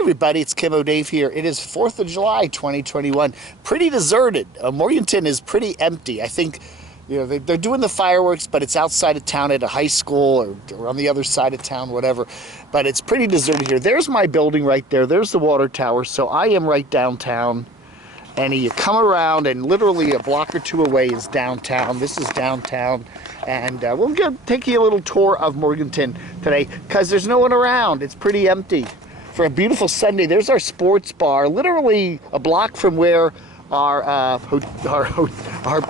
Everybody, it's Camo Dave here. It is 4th of July 2021. Pretty deserted. Morganton is pretty empty. I think they're doing the fireworks, but it's outside of town at a high school or on the other side of town, whatever. But it's pretty deserted here. There's my building right there. There's the water tower. So I am right downtown. And you come around, and literally a block or two away is downtown. This is downtown. And we'll take you a little tour of Morganton today because there's no one around. It's pretty empty. For a beautiful Sunday, there's our sports bar, literally a block from where our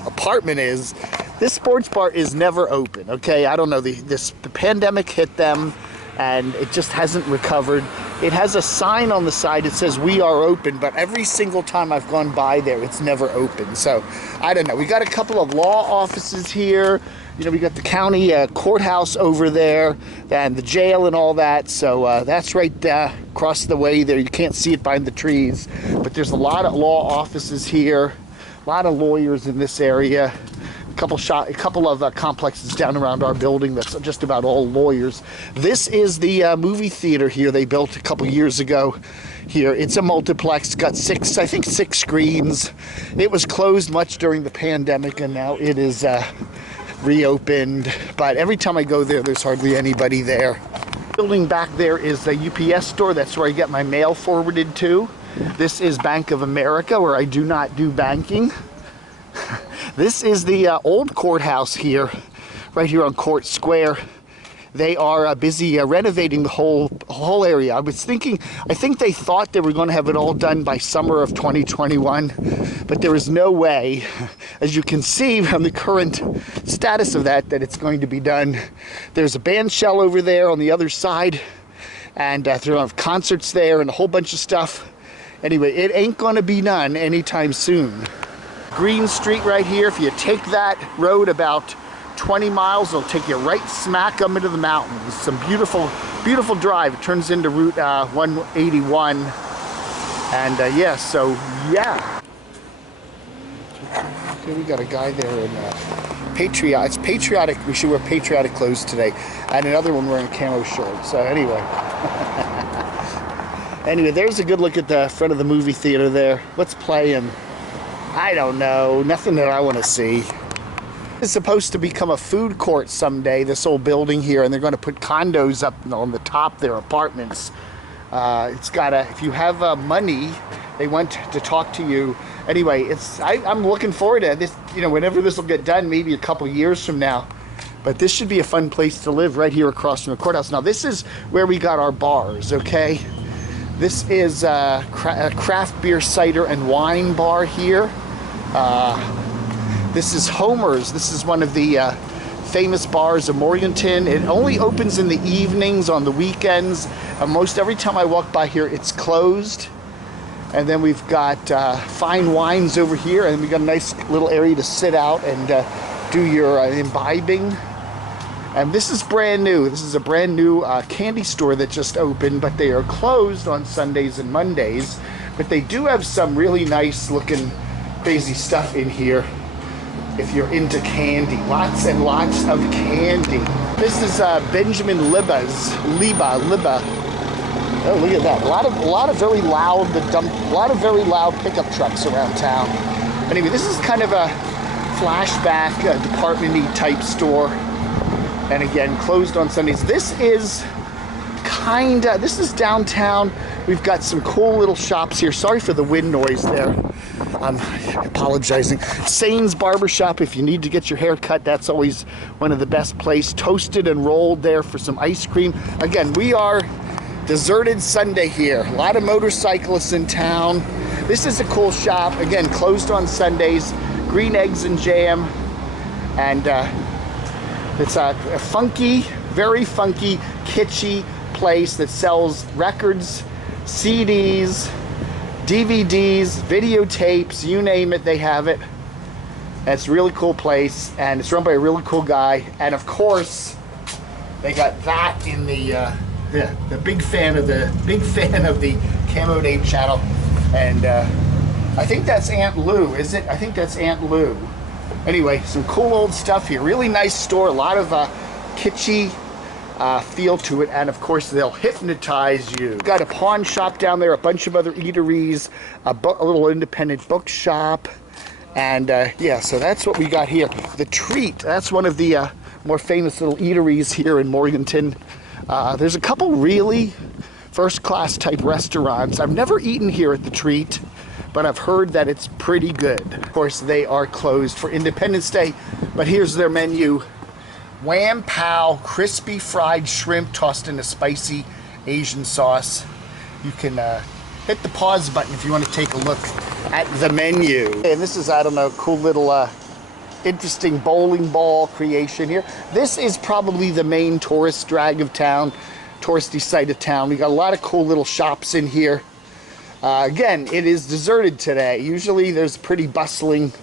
apartment is. This sports bar is never open, okay? I don't know, the pandemic hit them and it just hasn't recovered. It has a sign on the side that says we are open, but every single time I've gone by there, it's never open. So I don't know. We got a couple of law offices here. We got the county courthouse over there and the jail and all that. So that's right across the way there. You can't see it behind the trees, but there's a lot of law offices here, a lot of lawyers in this area. A couple of complexes down around our building that's just about all lawyers. This is the movie theater here they built a couple years ago here. It's a multiplex, got six screens. It was closed much during the pandemic, and now it is reopened, but every time I go there, there's hardly anybody there. Building back there is the UPS store. That's where I get my mail forwarded to. This is Bank of America, where I do not do banking. This is the old courthouse here, right here on Court Square. They are busy renovating the whole area. I think they thought they were going to have it all done by summer of 2021, but there is no way, as you can see from the current status of that it's going to be done. There's a band shell over there on the other side, and they're going to have concerts there and a whole bunch of stuff. Anyway, it ain't going to be done anytime soon. Green Street right here, if you take that road about 20 miles, it'll take you right smack up into the mountains. Some beautiful, beautiful drive. It turns into Route 181. And yeah, so yeah. Okay, we got a guy there in it's patriotic. We should wear patriotic clothes today. And another one wearing a camo shirt. So anyway. Anyway, there's a good look at the front of the movie theater there. What's playing? I don't know. Nothing that I want to see. It's supposed to become a food court someday, this old building here, and they're going to put condos up on the top there, apartments. It's got if you have money, they want to talk to you. Anyway, I'm looking forward to this, whenever this will get done, maybe a couple years from now. But this should be a fun place to live right here across from the courthouse. Now, this is where we got our bars, okay? This is a craft beer, cider, and wine bar here. This is Homer's. This is one of the famous bars of Morganton. It only opens in the evenings on the weekends. Most every time I walk by here, it's closed. And then we've got fine wines over here, and we've got a nice little area to sit out and do your imbibing. And this is brand new. This is a brand new candy store that just opened, but they are closed on Sundays and Mondays. But they do have some really nice looking crazy stuff in here if you're into candy. Lots and lots of candy. This is Benjamin Liba's. Liba. Oh, look at that. A lot of very loud pickup trucks around town. Anyway, this is kind of a flashback department-y type store. And again, closed on Sundays. This is downtown. We've got some cool little shops here. Sorry for the wind noise there. I'm apologizing. Sane's Barbershop, if you need to get your hair cut, that's always one of the best places. Toasted and rolled there for some ice cream. Again, we are deserted Sunday here. A lot of motorcyclists in town. This is a cool shop. Again, closed on Sundays. Green eggs and jam. And it's a funky, very funky, kitschy place that sells records, CDs, DVDs, videotapes, you name it, they have it. And it's a really cool place, and it's run by a really cool guy. And of course, they got that in the big fan of the Camo Dave channel. And I think that's Aunt Lou, is it? I think that's Aunt Lou. Anyway, some cool old stuff here. Really nice store. A lot of kitschy feel to it, and of course they'll hypnotize you. Got a pawn shop down there, a bunch of other eateries, a little independent bookshop, and yeah, so that's what we got here. The Treat, that's one of the more famous little eateries here in Morganton. There's a couple really first-class type restaurants. I've never eaten here at the Treat, but I've heard that it's pretty good. Of course, they are closed for Independence Day, but here's their menu. Wham Pow, crispy fried shrimp tossed in a spicy Asian sauce. You can hit the pause button if you want to take a look at the menu. And this is, I don't know, cool little interesting bowling ball creation here. This is probably the main tourist drag of town, touristy side of town. We got a lot of cool little shops in here. Again, it is deserted today. Usually there's a pretty bustling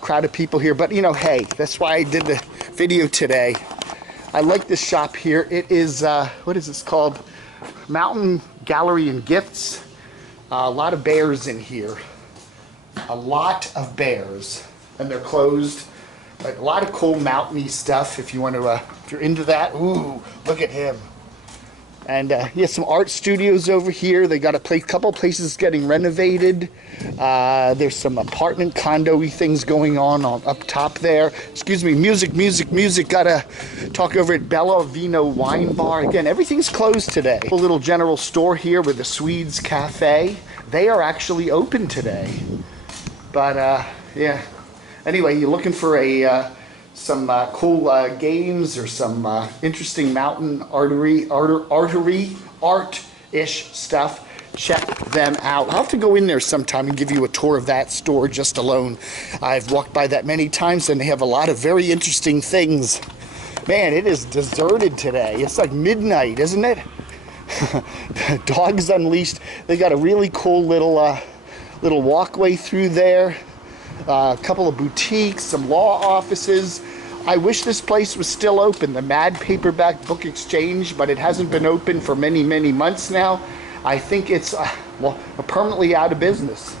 crowd of people here, but you know, hey, that's why I did the video today. I like this shop here. It is, what is this called? Mountain Gallery and Gifts. A lot of bears in here. A lot of bears. And they're closed. But a lot of cool mountainy stuff if you want to, if you're into that. Ooh, look at him. And yeah, some art studios over here. They got a couple places getting renovated. There's some apartment condo-y things going on up top there. Excuse me, music. Gotta talk over at Bella Vino Wine Bar. Again, everything's closed today. A little general store here with the Swedes Cafe. They are actually open today. But yeah. Anyway, you're looking for some cool games or some interesting mountain art-ish stuff, check them out. I'll have to go in there sometime and give you a tour of that store just alone. I've walked by that many times and they have a lot of very interesting things. Man, it is deserted today. It's like midnight, isn't it? Dogs unleashed. They got a really cool little walkway through there. A couple of boutiques, some law offices. I wish this place was still open, the Mad Paperback Book Exchange, but it hasn't been open for many, many months now. I think it's well, permanently out of business.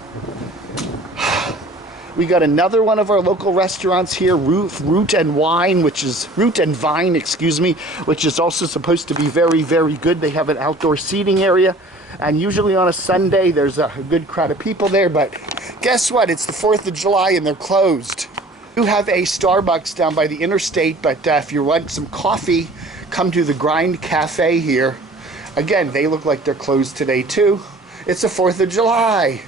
We got another one of our local restaurants here, Root and Vine, which is also supposed to be very, very good. They have an outdoor seating area, and usually on a Sunday there's a good crowd of people there, but guess what? It's the 4th of July and they're closed. You have a Starbucks down by the interstate, but if you want some coffee, come to the Grind Cafe here. Again, they look like they're closed today too. It's the 4th of July.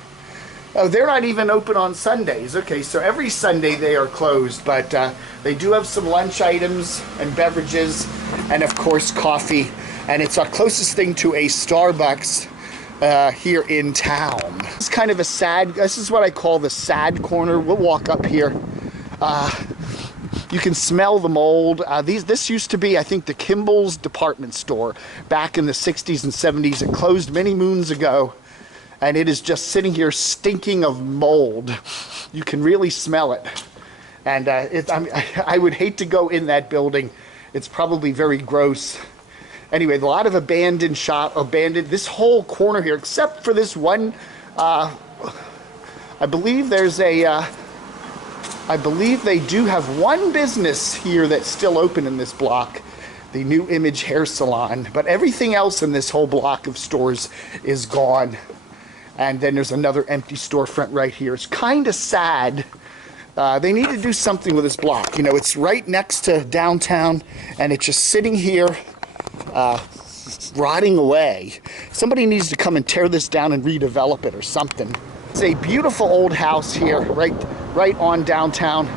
Oh, they're not even open on Sundays. Okay, so every Sunday they are closed, but they do have some lunch items and beverages, and of course coffee. And it's our closest thing to a Starbucks here in town. It's kind of a sad, this is what I call the sad corner. We'll walk up here. You can smell the mold. This used to be, I think, the Kimball's department store back in the 60s and 70s. It closed many moons ago, and it is just sitting here stinking of mold. You can really smell it. And I would hate to go in that building. It's probably very gross. Anyway, a lot of abandoned this whole corner here, except for this one. I believe there's I believe they do have one business here that's still open in this block, the New Image Hair Salon, but everything else in this whole block of stores is gone. And then there's another empty storefront right here. It's kind of sad. They need to do something with this block. You know, it's right next to downtown, and it's just sitting here, rotting away. Somebody needs to come and tear this down and redevelop it or something. It's a beautiful old house here, right on downtown.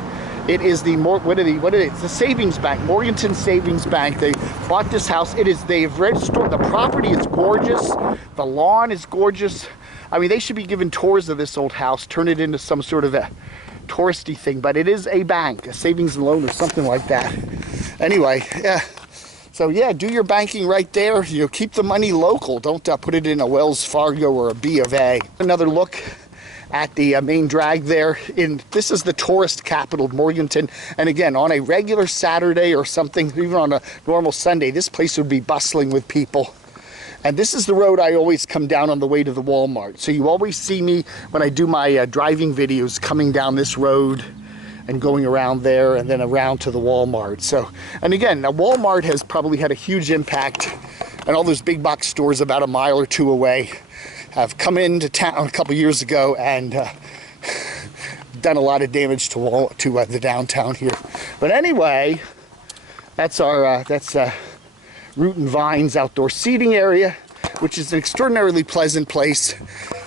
It is the It's the Savings Bank, Morganton Savings Bank. They bought this house. They've restored the property. It's gorgeous. The lawn is gorgeous. I mean, they should be giving tours of this old house, turn it into some sort of a touristy thing. But it is a bank, a savings and loan or something like that. Anyway, yeah. So yeah, do your banking right there. You know, keep the money local. Don't put it in a Wells Fargo or a B of A. Another look at the main drag there. This is the tourist capital of Morganton. And again, on a regular Saturday or something, even on a normal Sunday, this place would be bustling with people. And this is the road I always come down on the way to the Walmart. So you always see me when I do my driving videos coming down this road. and going around there and then around to the Walmart. So, and again, now Walmart has probably had a huge impact, and all those big box stores about a mile or two away have come into town a couple years ago and done a lot of damage to the downtown here. But anyway, that's our Root and Vines outdoor seating area, which is an extraordinarily pleasant place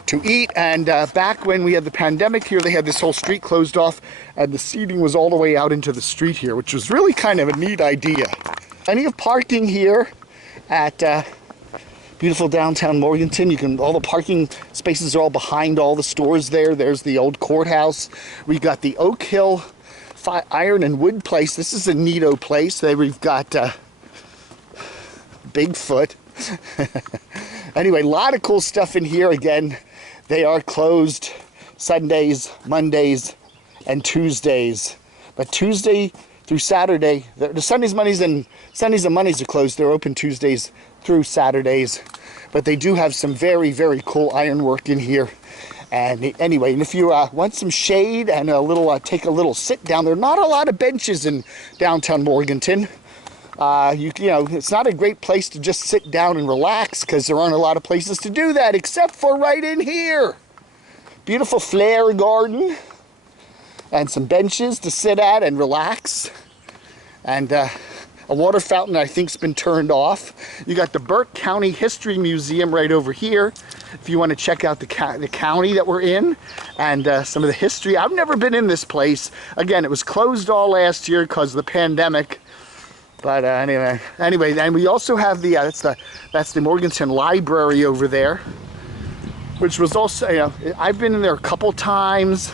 to eat. And back when we had the pandemic here, they had this whole street closed off, and the seating was all the way out into the street here, which was really kind of a neat idea. Plenty of parking here at beautiful downtown Morganton. All the parking spaces are all behind all the stores there. There's the old courthouse. We got the Oak Hill Iron and Wood place. This is a neato place. We've got Bigfoot. Anyway, a lot of cool stuff in here. Again, they are closed Sundays, Mondays, and Tuesdays. But Tuesday through Saturday, the Sundays, Mondays, and Mondays are closed. They're open Tuesdays through Saturdays. But they do have some very, very cool ironwork in here. And anyway, and if you want some shade and take a little sit down, there are not a lot of benches in downtown Morganton. You know, it's not a great place to just sit down and relax, because there aren't a lot of places to do that except for right in here. Beautiful flower garden and some benches to sit at and relax, and a water fountain I think's been turned off. You got the Burke County History Museum right over here if you want to check out the county that we're in and some of the history. I've never been in this place. Again, it was closed all last year because of the pandemic. But anyway, and we also have that's the Morganton Library over there, which was also, you know, I've been in there a couple times.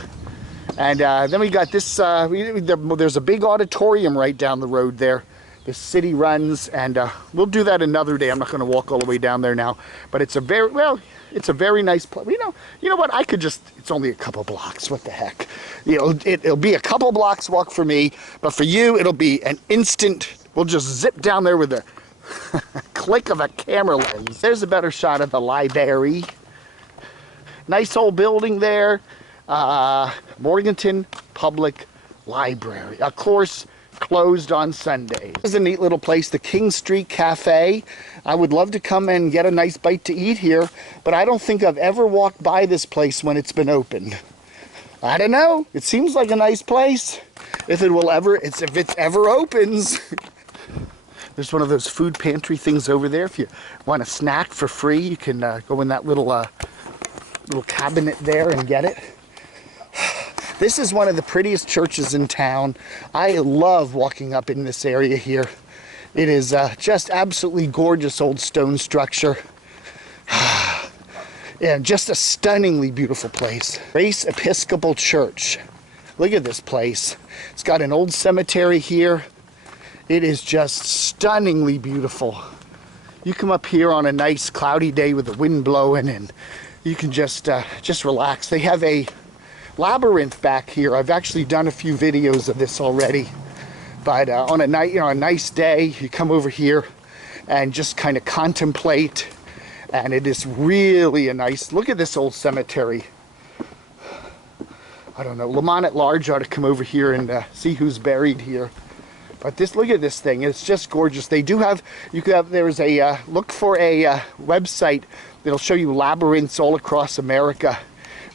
And then we got this, there's a big auditorium right down the road there. The city runs, and we'll do that another day. I'm not going to walk all the way down there now, but it's a very nice place. You know what? It's only a couple blocks. What the heck? You know, it'll be a couple blocks walk for me, but for you, it'll be an instant. We'll just zip down there with a click of a camera lens. There's a better shot of the library. Nice old building there. Morganton Public Library. Of course, closed on Sundays. This is a neat little place, the King Street Cafe. I would love to come and get a nice bite to eat here, but I don't think I've ever walked by this place when it's been open. I don't know. It seems like a nice place. If it ever opens. There's one of those food pantry things over there. If you want a snack for free, you can go in that little cabinet there and get it. This is one of the prettiest churches in town. I love walking up in this area here. It is just absolutely gorgeous old stone structure. And just a stunningly beautiful place. Grace Episcopal Church. Look at this place. It's got an old cemetery here. It is just stunningly beautiful. You come up here on a nice cloudy day with the wind blowing, and you can just relax. They have a labyrinth back here. I've actually done a few videos of this already, but on a nice day, you come over here and just kind of contemplate, and it is really a nice. Look at this old cemetery. I don't know. Lamont at Large ought to come over here and see who's buried here. But look at this thing. It's just gorgeous. They do have. There's a look for a website that'll show you labyrinths all across America,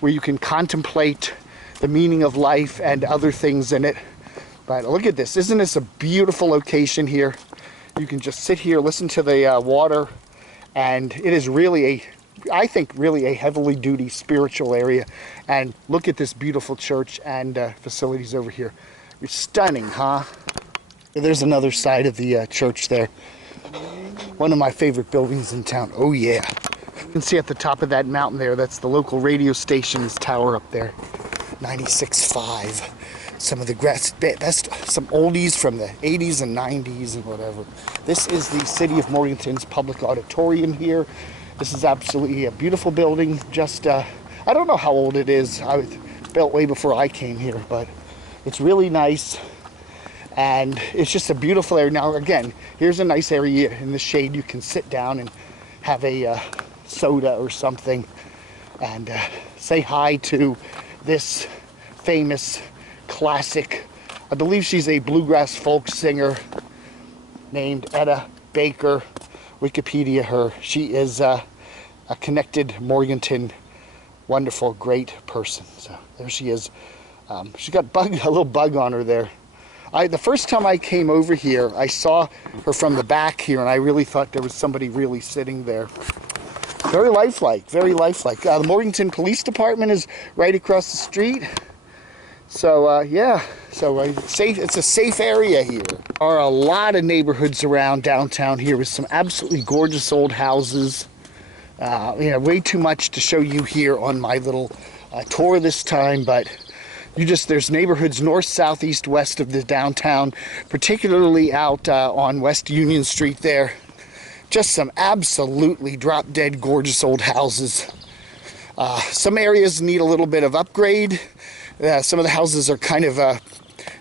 where you can contemplate the meaning of life and other things in it. But look at this. Isn't this a beautiful location here? You can just sit here, listen to the water, and it is really I think really a heavily duty spiritual area. And look at this beautiful church and facilities over here. It's stunning, huh? There's another side of the church there. One of my favorite buildings in town. Oh yeah. You can see at the top of that mountain there, that's the local radio station's tower up there. 96.5. Some of the best, some oldies from the 80s and 90s and whatever. This is the City of Morganton's public auditorium here. This is absolutely a beautiful building. Just, I don't know how old it is. I was built way before I came here, but it's really nice. And it's just a beautiful area. Now, again, here's a nice area in the shade. You can sit down and have a soda or something and say hi to this famous classic. I believe she's a bluegrass folk singer named Etta Baker. Wikipedia her. She is a connected Morganton, wonderful, great person. So there she is. She's got a little bug on her there. The first time I came over here, I saw her from the back here, and I really thought there was somebody really sitting there. Very lifelike, very lifelike. The Morganton Police Department is right across the street. So yeah, so it's a safe area here. There are a lot of neighborhoods around downtown here with some absolutely gorgeous old houses. Way too much to show you here on my little tour this time, but there's neighborhoods north, south, east, west of the downtown, particularly out on West Union Street there. Just some absolutely drop-dead gorgeous old houses. Some areas need a little bit of upgrade. Some of the houses are kind of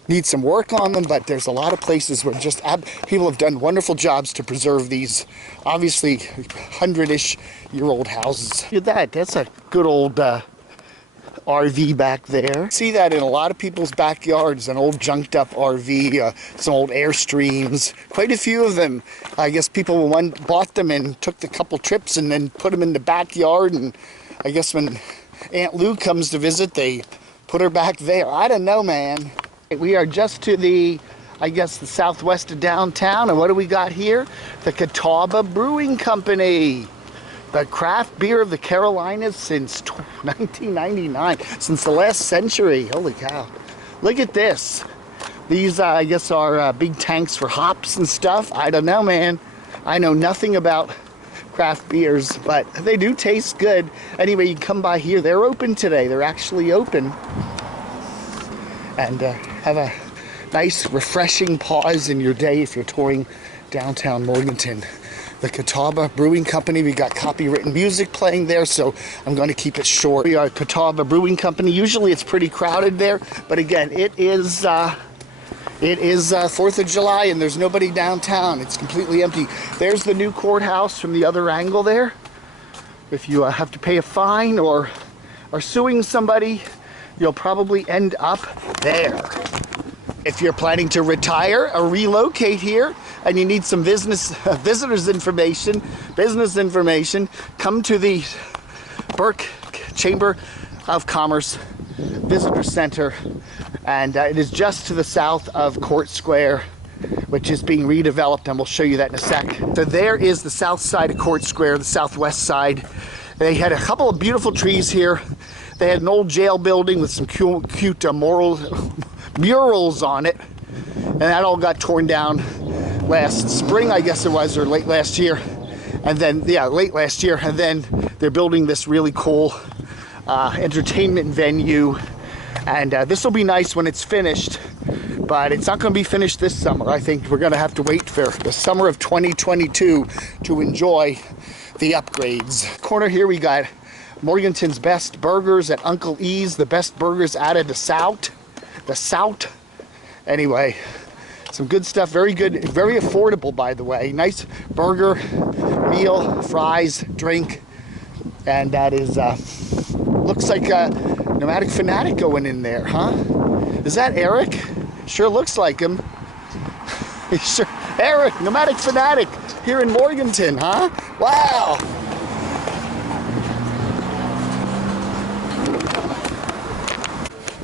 need some work on them, but there's a lot of places where just people have done wonderful jobs to preserve these obviously 100-ish year old houses. Look at that. That's a good old RV back there. See that in a lot of people's backyards, an old junked up RV, some old Airstreams, quite a few of them. I guess people bought them and took the couple trips and then put them in the backyard, and I guess when Aunt Lou comes to visit, they put her back there. I don't know, man. We are just to the southwest of downtown, and what do we got here? The Catawba Brewing Company. The craft beer of the Carolinas since 1999, since the last century. Holy cow. Look at this. These, I guess, are big tanks for hops and stuff. I don't know, man. I know nothing about craft beers, but they do taste good. Anyway, you can come by here. They're open today. They're actually open. And have a nice, refreshing pause in your day if you're touring downtown Morganton. The Catawba Brewing Company. We got copywritten music playing there, so I'm going to keep it short. We are Catawba Brewing Company. Usually it's pretty crowded there, but again, it is 4th of July and there's nobody downtown. It's completely empty. There's the new courthouse from the other angle there. If you have to pay a fine or are suing somebody, you'll probably end up there. If you're planning to retire or relocate here and you need some visitors information, business information, come to the Burke Chamber of Commerce Visitor Center, and it is just to the south of Court Square, which is being redeveloped, and we'll show you that in a sec. So there is the south side of Court Square, the southwest side. They had a couple of beautiful trees here. They had an old jail building with some cute murals on it, and that all got torn down last spring, I guess it was, or late last year. And then, yeah, late last year. And then they're building this really cool entertainment venue. And this will be nice when it's finished, but it's not going to be finished this summer. I think we're going to have to wait for the summer of 2022 to enjoy the upgrades. Corner here we got Morganton's best burgers at Uncle E's, the best burgers out of the South. Anyway, some good stuff, very good, very affordable, by the way. Nice burger, meal, fries, drink, and that is, looks like a Nomadic Fanatic going in there, huh? Is that Eric? Sure looks like him. Sure, Eric, Nomadic Fanatic, here in Morganton, huh? Wow.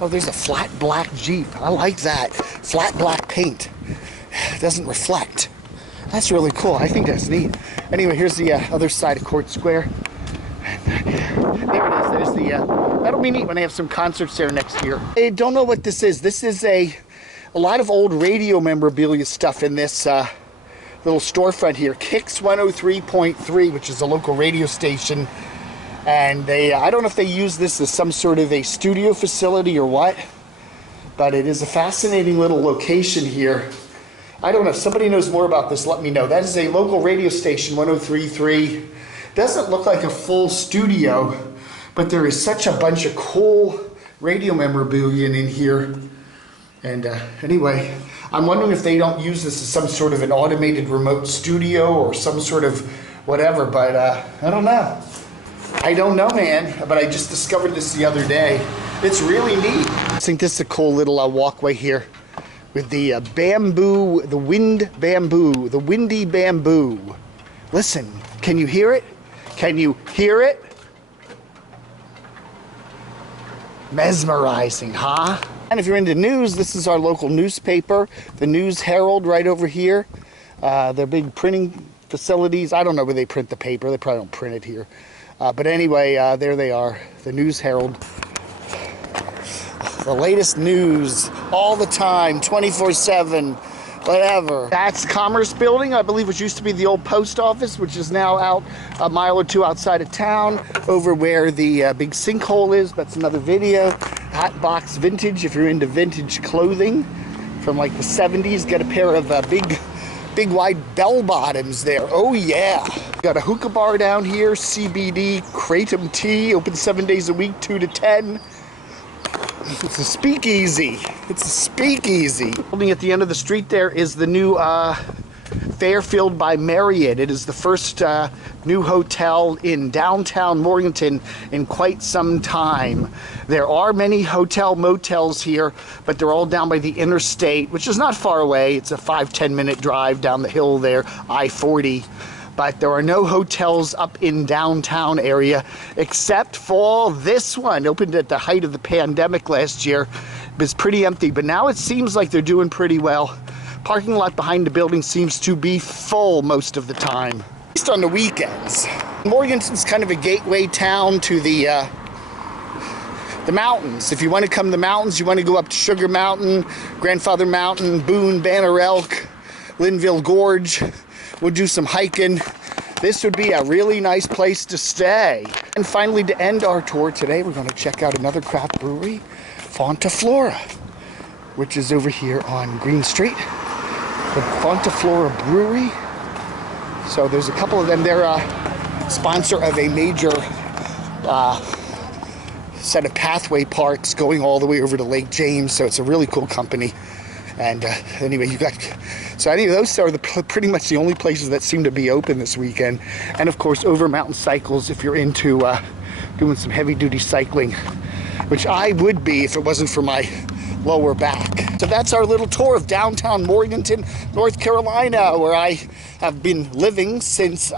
Oh, there's a flat black Jeep. I like that. Flat black paint. It doesn't reflect. That's really cool. I think that's neat. Anyway, here's the other side of Court Square. There it is. There's the, that'll be neat when they have some concerts there next year. I don't know what this is. This is a lot of old radio memorabilia stuff in this little storefront here. Kicks 103.3, which is a local radio station. And they, I don't know if they use this as some sort of a studio facility or what, but it is a fascinating little location here. I don't know, if somebody knows more about this, let me know. That is a local radio station, 103.3. Doesn't look like a full studio, but there is such a bunch of cool radio memorabilia in here. And anyway, I'm wondering if they don't use this as some sort of an automated remote studio or some sort of whatever, but I don't know. I don't know, man, but I just discovered this the other day. It's really neat. I think this is a cool little walkway here with the bamboo, the windy bamboo. Listen, can you hear it? Can you hear it? Mesmerizing, huh? And if you're into news, this is our local newspaper, the News Herald, right over here. Their big printing facilities. I don't know where they print the paper. They probably don't print it here. But anyway, there they are, the News Herald. The latest news all the time, 24/7, whatever. That's Commerce Building, I believe, which used to be the old post office, which is now out a mile or two outside of town, over where the big sinkhole is. That's another video. Hot Box Vintage, if you're into vintage clothing from like the 70s, get a pair of big wide bell bottoms there. Oh yeah. Got a hookah bar down here, CBD, Kratom tea, open 7 days a week, 2 to 10. It's a speakeasy. It's a speakeasy. Building at the end of the street there is the new Fairfield by Marriott. It is the first new hotel in downtown Morganton in quite some time. There are many motels here, but they're all down by the interstate, which is not far away. It's a 5-10 minute drive down the hill there, I-40. But there are no hotels up in downtown area except for this one. Opened at the height of the pandemic last year. It was pretty empty, but now it seems like they're doing pretty well. Parking lot behind the building seems to be full most of the time, at least on the weekends. Morganton's kind of a gateway town to the mountains. If you want to come to the mountains, you want to go up to Sugar Mountain, Grandfather Mountain, Boone, Banner Elk, Linville Gorge. We'll do some hiking. This would be a really nice place to stay. And finally, to end our tour today, we're going to check out another craft brewery, Fonta Flora, which is over here on Green Street. The Fonta Flora Brewery. So there's a couple of them. They're a sponsor of a major set of pathway parks going all the way over to Lake James. So it's a really cool company. And anyway, those are pretty much the only places that seem to be open this weekend. And of course, Over Mountain Cycles, if you're into doing some heavy-duty cycling, which I would be if it wasn't for my lower back. So that's our little tour of downtown Morganton, North Carolina, where I have been living since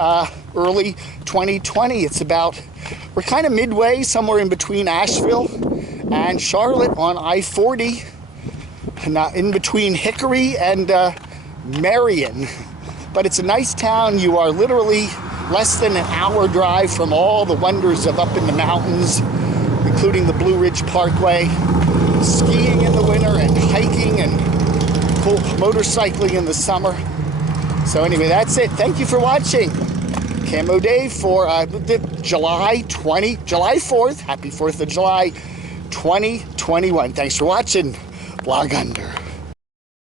early 2020. We're kind of midway, somewhere in between Asheville and Charlotte on I-40. In between Hickory and Marion. But it's a nice town. You are literally less than an hour drive from all the wonders of up in the mountains, including the Blue Ridge Parkway, skiing in the winter and hiking and cool motorcycling in the summer. So anyway, that's it. Thank you for watching. Camo Day for July 4th. Happy 4th of July 2021. Thanks for watching. Blog Under.